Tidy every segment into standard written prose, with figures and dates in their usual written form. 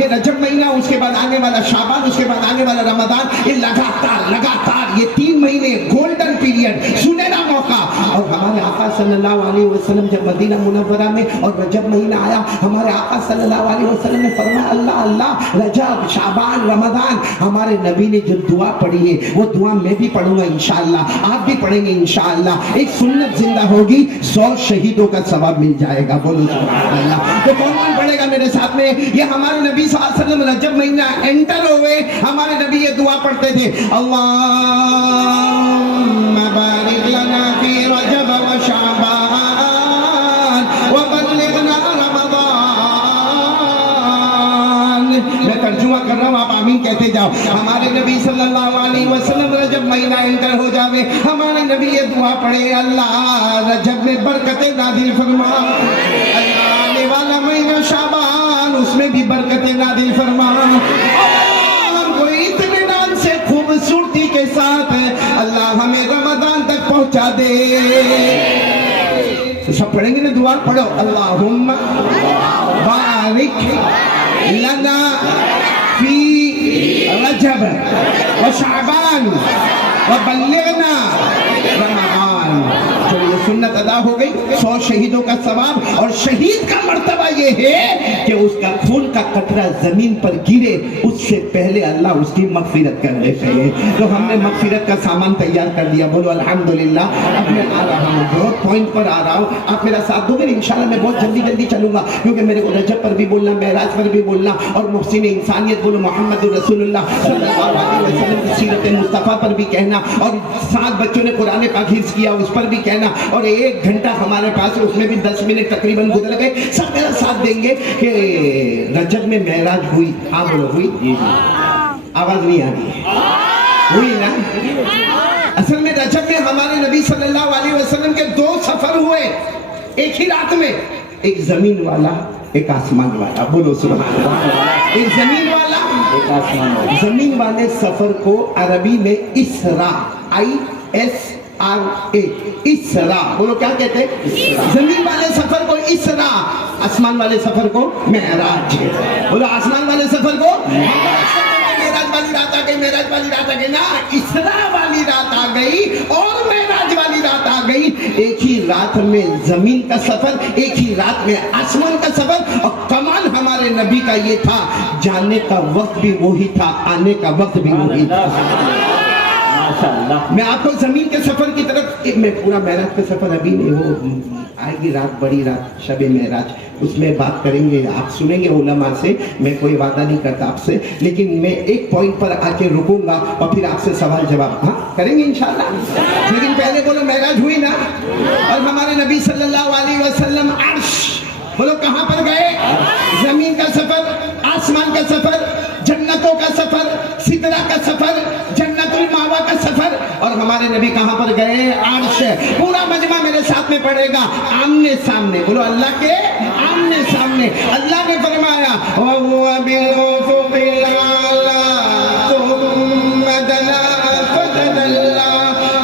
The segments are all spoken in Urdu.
یہ رجب مہینہ، اس کے بعد آنے والا شعبان، اس کے بعد آنے والا رمضان، یہ لگاتار یہ 3 مہینے گولڈن پیریڈ، سنہرا موقع. اور ہمارے آقا صلی اللہ علیہ وسلم جب مدینہ منورہ میں اور رجب مہینہ آیا، ہمارے آقا صلی اللہ علیہ وسلم نے فرمایا اللہ اللہ، رجب، شعبان، رمضان. ہمارے نبی نے جو دعا پڑھی ہے وہ دعا میں بھی پڑھوں گا انشاءاللہ، آپ بھی پڑھیں گے انشاءاللہ. ایک سنت زندہ ہوگی، 100 شہیدوں کا ثواب مل جائے گا. بولو سبحان اللہ. تو کون پڑھے گا میرے ساتھ میں؟ یہ ہمارے نبی صلی اللہ علیہ وسلم رجب مہینہ انٹر ہوئے، ہمارے نبی یہ دعا پڑھتے تھے، اللہم بارک لنا فی رجب و شعبان وبلغنا رمضان. میں ترجمہ کر رہا ہوں، آپ آمین کہتے جاؤ. ہمارے نبی صلی اللہ علیہ وسلم رجب مہینہ انٹر ہو جاوے، ہمارے نبی یہ دعا پڑھے، اللہ رجب میں برکتیں نازل فرما، اللہ آنے والا مہینہ شعبان اس میں بھی برکتیں نازل فرما، ہم کو اطمینان سے خوبصورتی کے ساتھ اللہ ہمیں رمضان تک پہنچا دے. تو سب پڑھیں گے نا دعا؟ پڑھو، اللہم بارک لنا فی رجب و شعبان وبلغنا رمضان. چلو یہ سنت ادا ہو گئی، 100 شہیدوں کا ثواب. اور شہید کا مرتبہ یہ ہے کہ اس کا خون کا قطرہ زمین پر گرے اس سے پہلے اللہ اس کی مغفرت کر دیتے ہیں. تو ہم نے مغفرت کا سامان تیار کر دیا. بولو الحمدللہ. اب میں آ رہا ہوں، بہت پوائنٹ پر آ رہا ہوں، آپ میرا ساتھ دو گے انشاءاللہ. میں بہت جلدی چلوں گا کیونکہ میرے کو رجب پر بھی بولنا، معراج پر بھی بولنا، اور محسن انسانیت بولو محمد رسول اللہ صلی اللہ علیہ وسلم کی سیرت مصطفیٰ پر بھی کہنا، اور 7 بچوں نے قرآن پاک حفظ کیا اس پر بھی کہنا، اور 1 گھنٹہ ہمارے پاس ہے، اس میں بھی 10 منٹ تقریباً گزر گئے. سب میرا ساتھ دیں گے کہ رجب میں معراج ہوئی. ہاں بولو ہوئی؟ آواز نہیں آ رہی ہے؟ ہوئی نا؟ اصل میں رجب میں ہمارے نبی صلی اللہ علیہ وسلم کے 2 سفر ہوئے ایک ہی رات میں، ایک زمین والا ایک آسمان والا. بولو سبحان اللہ. ایک زمین والا ایک آسمان والا. زمین والے سفر کو عربی میں اسرا، ISRA، اسرا. بولو کیا کہتے ہیں؟ زمین والے سفر کو اسرا، آسمان والے سفر کو معراج. بولو آسمان والے سفر کو معراج والی رات آ گئی، معراج والی رات آ گئی نا، اسرا والی رات آ گئی اور معراج والی رات آ گئی. ایک ہی رات میں زمین کا سفر، ایک ہی رات میں آسمان کا سفر. اور کمال ہمارے نبی کا یہ تھا، جانے کا وقت بھی وہی تھا، آنے کا وقت بھی وہی تھا. میں آپ کو زمین کے سفر کی طرف، میں پورا معراج کا سفر ابھی نہیں، وہ آئے گی رات، بڑی رات شب معراج، اس میں بات کریں گے، آپ سنیں گے علماء سے. میں کوئی وعدہ نہیں کرتا آپ سے، لیکن میں ایک پوائنٹ پر آ کے رکوں گا اور پھر آپ سے سوال جواب ہاں کریں گے انشاءاللہ. لیکن پہلے بولو معراج ہوئی نا، اور ہمارے نبی صلی اللہ علیہ وسلم عرش، بولو کہاں پر گئے؟ زمین کا سفر، آسمان کا سفر، جنتوں کا سفر، سدرہ کا سفر، جنت الماوا کا سفر. اور ہمارے نبی کہاں پر گئے؟ عرش. پورا مجمع میرے ساتھ میں پڑھے گا، آمنے سامنے. بولو اللہ کے آمنے سامنے. اللہ نے فرمایا وَهُوَ بِالْأُفُقِ الْأَعْلَى ثُمَّ دَنَا فَتَدَلَّى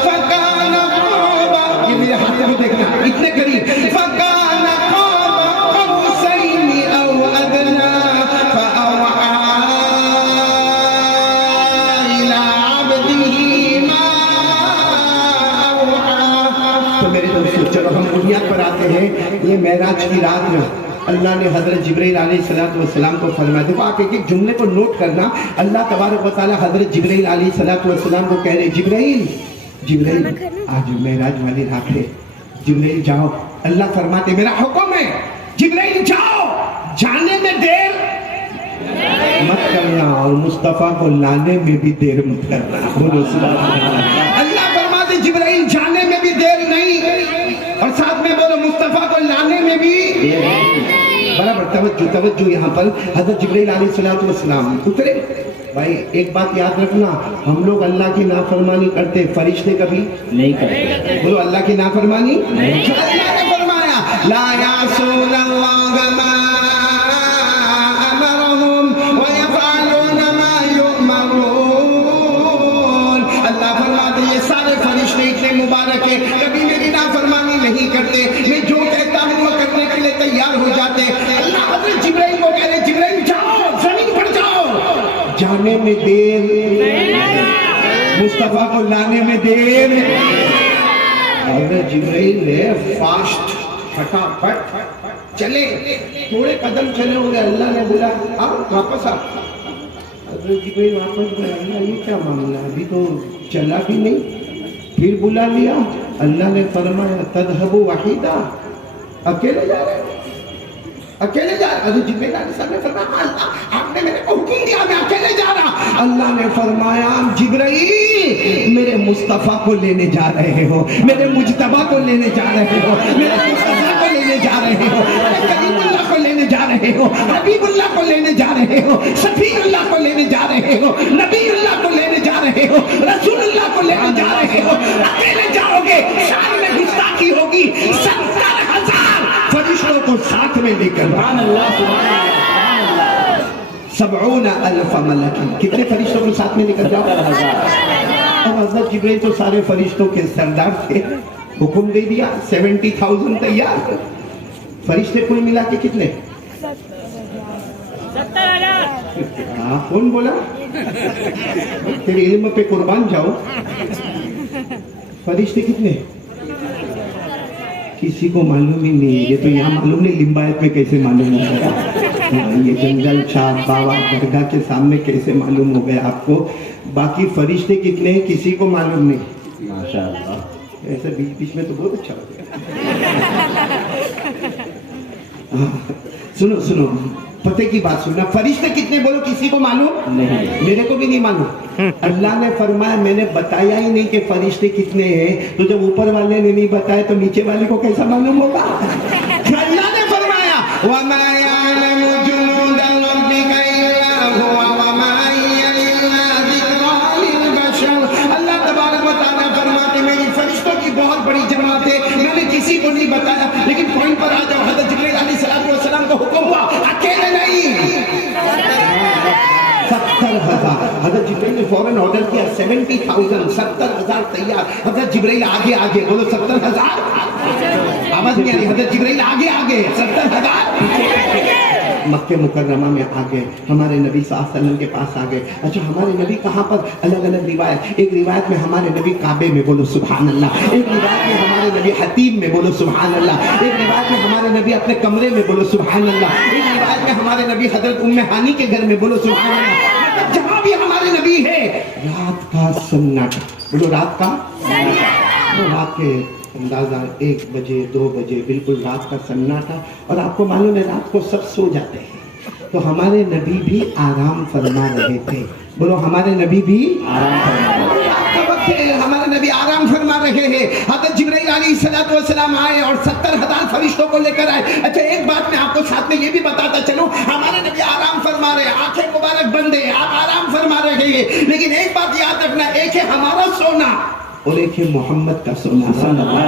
فَكَانَ قَابَ، یہ میرے ہاتھ کو دیکھنا اتنے قریب، فَكَانَ قَابَ قَوْسَيْنِ أَوْ أَدْنَى فَأَوْحَى إِلَىٰ عَبْدِهِ مَا أَوْحَى. تو میرے دوستو چلو ہم بنیاد پر آتے ہیں. یہ معراج کی رات میں اللہ نے حضرت جبرائیل علیہ السلام کو فرمایا. دیکھو آپ ایک جملے کو نوٹ کرنا. اللہ تبارک و تعالی حضرت جبرائیل علیہ السلام کو کہہ رہے، جبرائیل آج معراج والی رات ہے، جبرائیل جاؤ. اللہ فرماتے میرا حکم ہے جبرائیل جاؤ، جانے میں دیر مت کرنا اور مصطفیٰ کو لانے میں بھی دیر مت کرنا. بولو سبحان اللہ. اللہ فرماتے جبرائیل جانے میں بھی دیر نہیں، اور ساتھ میں بولو مصطفیٰ کو لانے میں بھی برابر. توجہ یہاں پر حضرت جبرائیل علیہ السلام اترے. بھائی ایک بات یاد رکھنا، ہم لوگ اللہ کی نافرمانی کرتے، فرشتے کبھی نہیں کرتے. بولو اللہ کی نافرمانی. اللہ نے فرمایا لا یعصون اللہ ما امرهم ویفعلون ما یؤمرون. اللہ فرماتے یہ سارے فرشتے اتنے مبارک ہیں، کبھی میری نافرمانی نہیں کرتے، میں جو کہتا ہوں وہ کرنے کے لیے تیار ہو جاتے. اللہ حضرت جبرائیل کو کہہ رہے جبرائیل جاؤ، زمین جانے میں دیر، مصطفیٰ کو لانے میں دیر. حضرت جبرائیل نے فاسٹ پھٹافٹ چلے، تھوڑے قدم چلے ہوں گے، اللہ نے بولا آپ واپس آ. حضرت جبرائیل واپس گئے، اللہ یہ کیا معاملہ، ابھی تو چلا بھی نہیں. پھر بلا لیا، اللہ نے فرمایا تذهب وحیدا، اکیلے جا رہے، اکیلے جا رہے. حضرت جبرائیل علیہ السلام نے فرمایا اللہ آپ نے میرے کو حکم دیا میں اکیلے جا رہا. اللہ نے فرمایا جبرائیل میرے مصطفیٰ کو لینے جا رہے ہو، میرے مجتبیٰ کو لینے جا رہے ہو، میرے مصطفیٰ کو لینے جا رہے ہو، کریم اللہ کو لینے جا رہے ہو، حبیب اللہ کو لینے جا رہے ہو، شفیع اللہ کو لینے جا رہے ہو، نبی اللہ کو لینے جا رہے ہو، رسول اللہ کو لینے جا رہے ہو. اکیلے جاؤ گے، شان میں گستاخی ہوگی. 70,000 فرشتوں کو ساتھ میں لے کر، 70,000 ملک، کتنے فرشتوں کو ساتھ میں لے کر جاؤ. اور حضرت جبرائیل تو سارے فرشتوں کے سردار تھے، حکم دے دیا 70,000 تیار. فرشتے کل ملا کے کتنے؟ 70,000. کون بولا؟ تیرے علم پہ قربان جاؤ. فرشتے کتنے؟ کسی کو معلوم ہی نہیں. یہ تو یہاں معلوم نہیں، لمبایت میں کیسے معلوم ہو گیا، یہ جنگل چھاپ بابا درگاہ کے سامنے کیسے معلوم ہو گیا آپ کو. باقی فرشتے کتنے ہیں کسی کو معلوم نہیں. ماشاءاللہ ایسے بیچ بیچ میں تو بہت اچھا ہو گیا. سنو سنو پتہ کی بات سننا، فرشتے کتنے بولو کسی کو معلوم نہیں، میرے کو بھی نہیں معلوم. اللہ نے فرمایا میں نے بتایا ہی نہیں کہ فرشتے کتنے ہیں، تو جب اوپر والے نے نہیں بتایا تو نیچے والے کو کیسا معلوم ہوگا. اللہ نے فرمایا وَمَا يَعْلَمُ جُنُودَ رَبِّكَ إِلَّا هُوَ وَمَا هِيَ إِلَّا ذِكْرَىٰ لِلْبَشَرِ. اللہ تبارک و تعالیٰ فرماتے میری فرشتوں کی بہت بڑی جماعت ہے، میں نے کسی کو نہیں بتایا. لیکن پوائنٹ پر آ جاؤ، حضرت جبرائیل علیہ السلام کو حکم ہوا اکیلے نہیں. 70,000. حضرت جبرائیل نے فوراً آرڈر کیا 70,000، 70,000 تیار. حضرت جبرائیل آگے آگے بولو 70,000. آواز نہیں آ رہی. حضرت جبرائیل آگے آگے 70,000 مکہ مکرمہ میں آ گئے، ہمارے نبی صلی اللہ علیہ وسلم کے پاس آ گئے. اچھا ہمارے نبی کہاں پر؟ الگ الگ روایت. ایک روایت میں ہمارے نبی کعبے میں، بولو سبحان اللہ. ایک روایت میں ہمارے نبی حتیم میں، بولو سبحان اللہ. ایک روایت میں ہمارے نبی اپنے کمرے میں، بولو سبحان اللہ. ایک روایت میں ہمارے نبی حضرت ام ہانی کے گھر میں، بولو سبحان اللہ. جہاں بھی ہمارے نبی ہے رات کا سناٹا، بولو رات کا سناٹا. رات کے اندازہ 1 بجے 2 بجے بالکل رات کا سناٹا. اور آپ کو معلوم ہے رات کو سب سو جاتے ہیں، تو ہمارے نبی بھی آرام فرما رہے تھے. بولو ہمارے نبی بھی آرام فرما رہے تھے. رات کا وقت ہے، ہمارے نبی آرام فرما رہے ہیں. حضرت جبرائیل علیہ السلام آئے اور 70,000 فرشتوں کو لے کر آئے. اچھا ایک بات میں آپ کو ساتھ میں یہ بھی بتاتا چلوں، ہمارے نبی آرام فرما رہے ہیں، آنکھیں مبارک بند ہیں، آپ آرام فرما رہے ہیں. لیکن ایک بات یاد رکھنا، ایک ہے ہمارا سونا اور ایک ہے محمد کا سونا صلی اللہ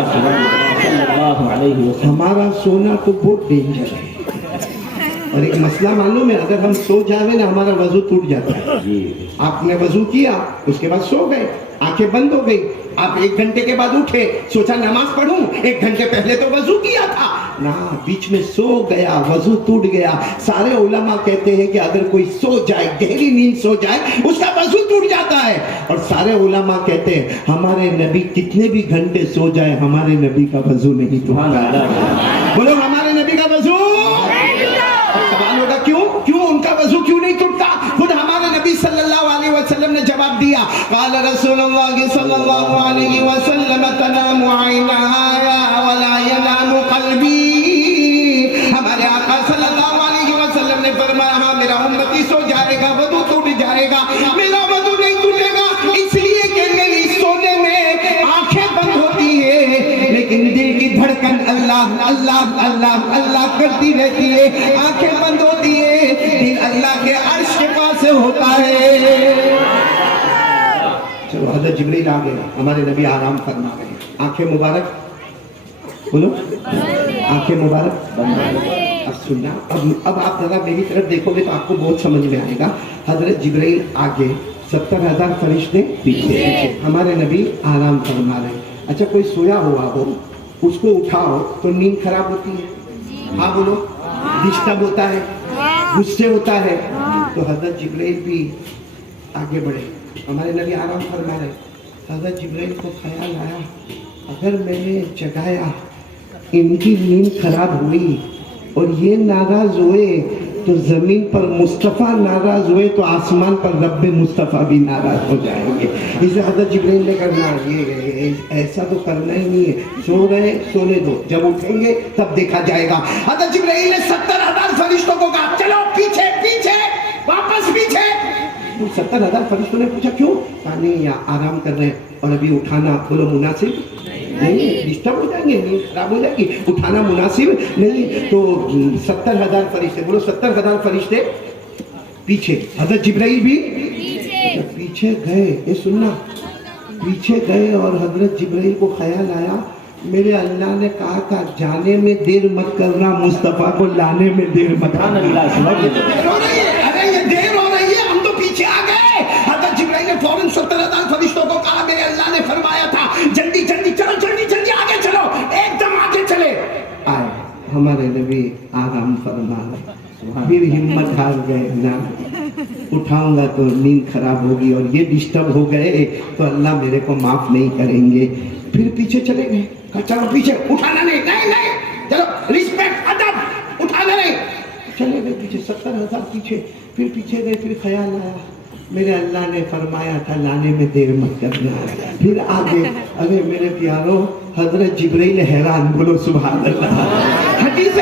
علیہ وسلم. ہمارا سونا تو بہت ڈینجر ہے. اور ایک مسئلہ معلوم ہے، اگر ہم سو جاوے نا ہمارا وضو ٹوٹ جاتا ہے. آپ نے وضو کیا اس کے بعد سو گئے، آنکھیں بند ہو گئی، آپ 1 گھنٹے کے بعد اٹھے، سوچا نماز پڑھوں، 1 گھنٹے پہلے تو وضو کیا تھا نا، بیچ میں سو گیا، وضو ٹوٹ گیا. سارے علماء کہتے ہیں کہ اگر کوئی سو جائے، گہری نیند سو جائے، اس کا وضو ٹوٹ جاتا ہے. اور سارے علماء کہتے ہیں ہمارے نبی کتنے بھی گھنٹے سو جائے ہمارے نبی کا وضو نہیں ٹوٹتا. بولو ہمارے نبی کا وضو. سوال ہوگا کیوں ان کا وضو کیوں نہیں ٹوٹتا؟ خود ہمارے نبی صلی اللہ علیہ وسلم نے جواب دیا. قال رسول اللہ صلی اللہ علیہ وسلم تنام عینایا ولا ینام قلبی. ہمارے آقا صلی اللہ علیہ وسلم نے فرمایا ہاں میرا امتی سو جائے گا، وضو ٹوٹ جائے گا، میرا وضو نہیں ٹوٹے گا، اس لیے کہ میری سونے میں آنکھیں بند ہوتی ہے لیکن دل کی دھڑکن اللہ اللہ اللہ اللہ کرتی رہتی ہے. آنکھیں بند ہوتی ہے، دل اللہ کے عرش کے پاس ہوتا ہے. چلو حضرت جبرائیل آ گئے، ہمارے نبی آرام فرما گئے. آنکھیں مبارک بولو، آنکھیں مبارک. اب سننا، اب آپ ذرا میری طرف دیکھو گے تو آپ کو بہت سمجھ میں آئے گا. حضرت جبرائیل آگے، 70,000 فرشتے پیچھے. ہمارے نبی آرام فرما رہے. اچھا کوئی سویا ہوا ہو، اس کو اٹھاؤ تو نیند خراب ہوتی ہے. ہاں بولو، ڈسٹرب ہوتا ہے، غصے ہوتا ہے. تو حضرت جبرائیل بھی آگے بڑھے. ہمارے نبی آرام فرما رہے. حضرت جبرائیل کو خیال آیا اگر میں نے جگایا ان کی نیند خراب ہوئی اور یہ ناراض ہوئے تو زمین پر مصطفیٰ ناراض ہوئے تو آسمان پر رب مصطفیٰ بھی ناراض ہو جائیں گے. اسے حضرت جبرائیل نے کرنا یہ ایسا تو کرنا ہی نہیں ہے. سو رہے سونے دو, جب اٹھیں گے تب دیکھا جائے گا. حضرت جبرائیل نے 70,000 فرشتوں کو کہا چلو پیچھے پیچھے واپس پیچھے. 70,000 فرشتوں نے پوچھا کیوں؟ کہا نہیں یہاں آرام کر رہے ہیں اور ابھی اٹھانا بولو مناسب نہیں, ڈسٹرب ہو جائیں گے, نیند خراب ہو جائے گی, اٹھانا مناسب نہیں. تو 70,000 فرشتے, بولو 70,000 فرشتے پیچھے, حضرت جبرائیل بھی پیچھے گئے. یہ سننا, پیچھے گئے اور حضرت جبرائیل کو خیال آیا میرے اللہ نے کہا تھا جانے میں دیر مت کرنا, مصطفیٰ کو لانے میں دیر مت کرنا. ارے یہ دیر ہو رہی ہے, ہم تو پیچھے آ گئے. حضرت جبرائیل نے فوراً 70,000 فرشتوں کو کہا میرے اللہ نے فرمایا تھا جلدی جلدی چلو, جلدی جلدی آگے چلو, ایک دم آگے چلے. آئے ہمارے نبی آرام فرما رہے. پھر ہمت ہار گئے, نہ اٹھاؤں گا تو نیند خراب ہوگی اور یہ ڈسٹرب ہو گئے تو اللہ میرے کو معاف نہیں کریں گے. پھر پیچھے چلے گئے, کہا چلو پیچھے, اٹھانا نہیں, نہیں نہیں, چلو رسپیکٹ ادب, اٹھانا نہیں. چلے گئے پیچھے, 70,000 پیچھے. پھر پیچھے گئے, پھر خیال آیا میرے اللہ نے فرمایا تھا لانے میں دیر مت کرنا. پھر آگے, ارے میرے پیارو حضرت جبرائیل حیران, بولو سبحان اللہ. حدیث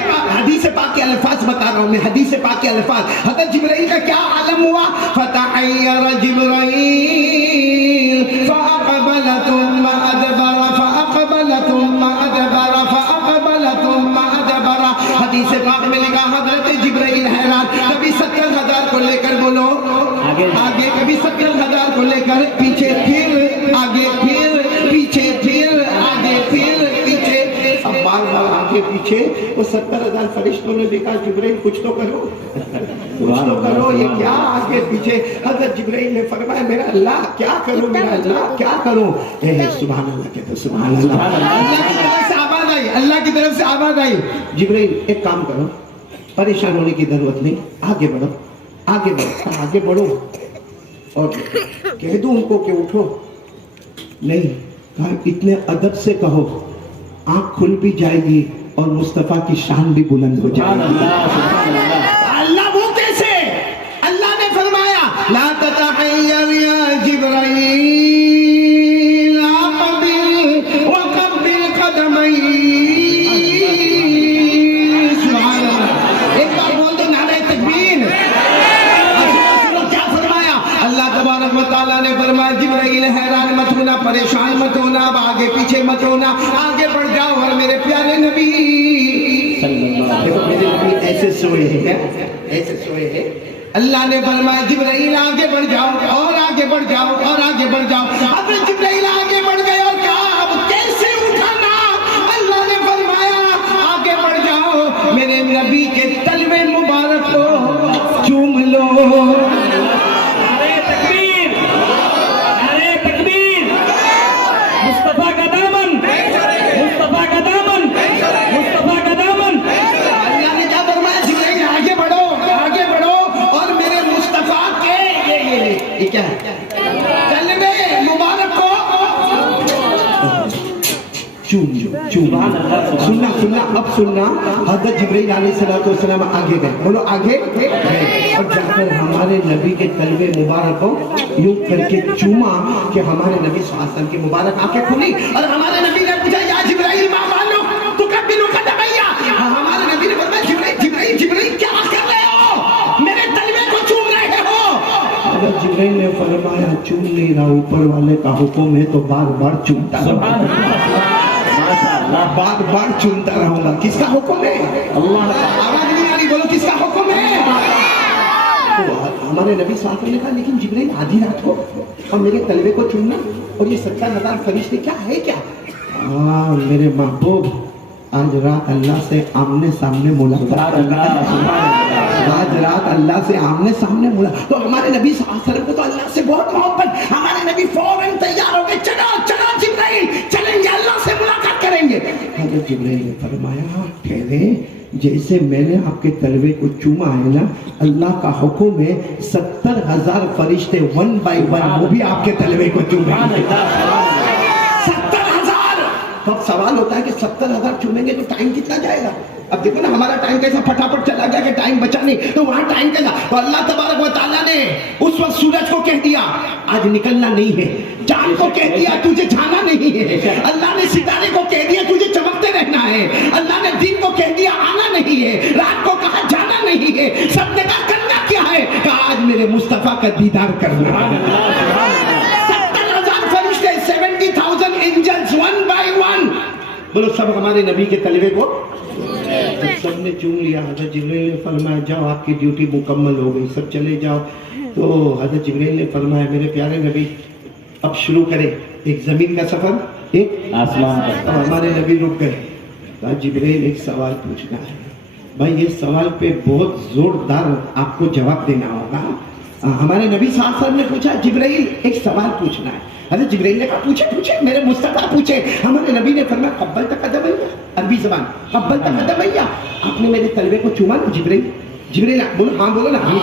پاک کے الفاظ بتا رہا ہوں میں, حدیث پاک کے الفاظ. حضرت جبرائیل کا کیا عالم ہوا؟ فتعیر جبرائیل فاقبل ثم ادبر فاقبل ثم ادبر فاقبل ثم ادبر. حدیث پاک میں لکھا حضرت جبرائیل حیران, کبھی 70,000 کو لے کر بولو آگے, کبھی 70,000 کو لے کر پیچھے, پھر آگے, پھر پیچھے, پھر آگے, پھر پیچھے. اب بار بار آگے پیچھے. وہ 70,000 فرشتوں نے بھی کہا جبرائیل کچھ تو کرو, کچھ تو کرو, یہ کیا آگے پیچھے. حضرت جبرائیل نے فرمایا میرا اللہ کیا کروں, میرا اللہ کیا کروں. سبحان اللہ کہتے, سبحان اللہ. اللہ کی طرف سے آواز آئی, اللہ کی طرف سے آواز آئی, جبرائیل ایک کام کرو, پریشان ہونے کی ضرورت نہیں, آگے بڑھو, آگے بڑھو, آگے بڑھو. اور کہہ دوں ان کو کہ اٹھو, نہیں, کہا اتنے ادب سے کہو, آنکھ کھل بھی جائے گی اور مصطفیٰ کی شان بھی بلند ہو جائے گی. اللہ وہ کیسے؟ اللہ نے فرمایا لا تتحیر یا جبرائیل اقبل وقبل قدمین. سبحان اللہ, ایک بار بول دو نعرہ تکبیر. کیا فرمایا اللہ تبارک و تعالیٰ نے فرمایا جبرائیل حیران مت ہونا, پریشان مت ہونا, اب آگے پیچھے مت ہونا, آگے بڑھ جاؤ. اور میرے پیارے نبی, دیکھو میرے نبی ایسے سوئے ہیں, ایسے سوئے ہیں. اللہ نے فرمایا جبرائیل آگے بڑھ جاؤ, اور آگے بڑھ جاؤ, اور آگے بڑھ جاؤ. حضرت جبرائیل آگے بڑھ گئے اور کہا اب کیسے اٹھانا. اللہ نے فرمایا آگے بڑھ جاؤ, میرے نبی کے تلوے مبارک کو چوم لو. سننا اب سننا. حضرت جبرائیل علیہ السلام آگے گئے, بولو آگے گئے, اور جا کر ہمارے نبی کے تلوے مبارک کو یوں کر کے چوما کہ ہمارے نبی صلی اللہ علیہ وسلم کی مبارک آنکھیں کھلی. اور ہمارے نبی نے پوچھا یا جبرائیل ما بالک تقبل قدمیا. ہمارے نبی نے فرمایا جبرائیل جبرائیل کیا کر رہے ہو, میرے تلوے کو چوم رہے ہو. حضرت جبرائیل نے فرمایا چوم نہیں رہا, اوپر والے کا حکم ہے تو بار بار چومتا رہا, بار بار چنتا رہوں گا. کس کا حکم ہے؟ اللہ. آواز نہیں آ رہی, بولو کس کا حکم ہے؟ تو ہمارے نبی صلی اللہ علیہ وسلم نے کہا لیکن جبرائیل آدھی رات کو اور میرے تلوے کو چومنا اور یہ 70,000 فرشتے کیا ہے کیا؟ میرے محبوب آج رات اللہ سے آمنے سامنے ملاقات, آج رات اللہ سے آمنے سامنے ملاقات. تو ہمارے نبی صلی اللہ علیہ وسلم کو تو اللہ سے بہت محبت. ہمارے نبی فوراً تیار ہو گئے, چلو چلو جبرائیل چلیں گے, اللہ سے ملاقات کریں گے. حضرت جبرائیل نے فرمایا ٹھہرے, جیسے میں نے آپ کے تلوے کو چوما ہے نا، اللہ کا حکم ہے 70,000 فرشتے 1 by 1 وہ بھی آپ کے تلوے کو چومیں گے۔ 70,000۔ تو اب سوال ہوتا ہے کہ 70,000 چومیں گے تو ٹائم کتنا جائے گا؟ اب دیکھو نا ہمارا ٹائم کیسا پھٹافٹ چلا گیا کہ ٹائم بچا نہیں، تو وہاں ٹائم کیسا؟ تو اللہ تبارک و تعالیٰ نے اس وقت سورج کو کہہ دیا آج نکلنا نہیں ہے، چاند کو کہہ دیا تجھے جانا نہیں ہے، اللہ نے ستارے کو کہہ دیا تجھے چمکتے رہنا ہے، اللہ نے دن کو کہہ دیا آنا نہیں ہے، رات کو کہا جانا نہیں ہے، سب نے کہا کرنا کیا ہے؟ کہا آج میرے مصطفیٰ کا دیدار کرنا ہے۔ 70,000 فرشتے 70,000 اینجلز 1 by 1 بولو سب ہمارے نبی کے تلوے کو سب نے چوم لیا۔ حضرت جبرائیل نے فرمایا جاؤ آپ کی ڈیوٹی مکمل ہو گئی، سب چلے جاؤ۔ تو حضرت جبرائیل نے فرمایا میرے پیارے نبی اب شروع کریں ایک زمین کا سفر ایک آسمان کا۔ ہمارے نبی رک گئے، کہا جبرائیل ایک سوال پوچھنا ہے۔ بھائی یہ سوال پہ بہت زوردار آپ کو جواب دینا ہوگا۔ ہمارے نبی صلی اللہ علیہ وسلم نے پوچھا جبرائیل ایک سوال پوچھنا ہے۔ حضرت جبرائیل نے کہا پوچھے میرے مصطفیٰ پوچھے۔ ہمارے نبی نے فرمایا قبلت قدمیا، عربی زبان قبلت قدمیا، آپ نے میرے تلوے کو چوما نا جبرائیل؟ جبرائیل بولو ہاں، بولو نا ہاں جی۔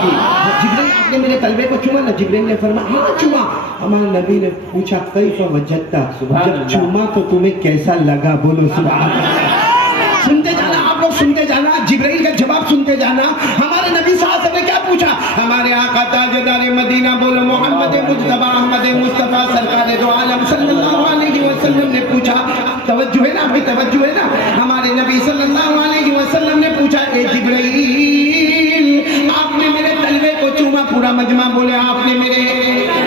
جبرائیل آپ نے میرے تلوے کو چوما نا؟ جبرائیل نے فرمایا ہاں چوما۔ ہمارے نبی نے پوچھا کیف وجدتا، جب چوما تو تمہیں کیسا لگا؟ بولو سبحان اللہ۔ سنتے جانا آپ لوگ، سنتے جانا، جبرائیل کا جواب سنتے جانا۔ ہمارے نبی صلی اللہ علیہ وسلم نے کیا پوچھا؟ ہمارے آقا تاجدار مدینہ بولو محمد مجتبی احمد مصطفیٰ سرکار دو عالم صلی اللہ علیہ وسلم نے پوچھا۔ توجہ ہے نا بھائی، توجہ ہے نا؟ ہمارے نبی صلی اللہ علیہ وسلم نے پوچھا اے جبرائیل آپ نے میرے تلوے کو چوما؟ پورا مجمع بولے آپ نے میرے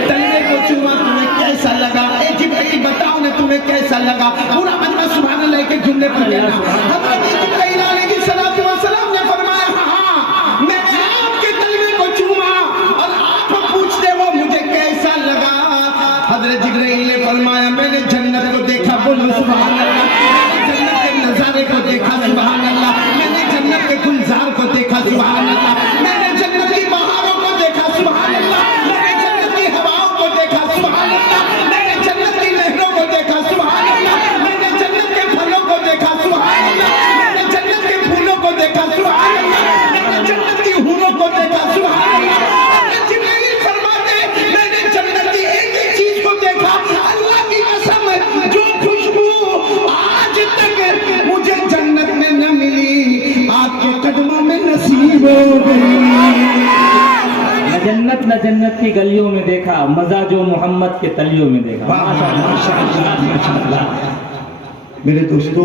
تلوے کو چوما، تمہیں کیسا لگا؟ اے جبرائیل بتاؤ نا تمہیں کیسا لگا؟ پورا مجمع سبحان اللہ کے جملے پڑھے نا۔ حضرت جبرائیل علیہ السلام نے فرمایا ہاں میں نے آپ کے تلوے کو چوما اور آپ پوچھتے ہو مجھے کیسا لگا؟ حضرت جبرائیل نے فرمایا میں نے جنت کو دیکھا، بولو سبحان اللہ، میں نے جنت کے نظارے کو دیکھا سبحان اللہ، میں نے جنت کے گلزار کو دیکھا سبحان اللہ، میں نے جنت کی بہاروں کو دیکھا سبحان اللہ، میں نے جنت کی ہواؤں کو دیکھا سبحان اللہ، میں نے جنت کی لہروں کو دیکھا سبحان اللہ، میں نے جنت کے پھلوں کو دیکھا سبحان اللہ، میں نے جنت کے پھولوں کو دیکھا سبحان اللہ، میں نے جنت کی حوروں کو دیکھا سبحان اللہ۔ جبرائیل فرماتے میں نے جنت کی ایک ایک چیز کو دیکھا، اللہ کی قسم جو خوشبو آج تک مجھے جنت میں نہ ملی آپ کے قدموں میں نصیب ہو گئی۔ نہ جنت نہ جنت کی گلیوں میں دیکھا، مزہ جو محمد کے تلیوں میں دیکھا۔ ماشاء اللہ، ماشاء اللہ۔ میرے دوستو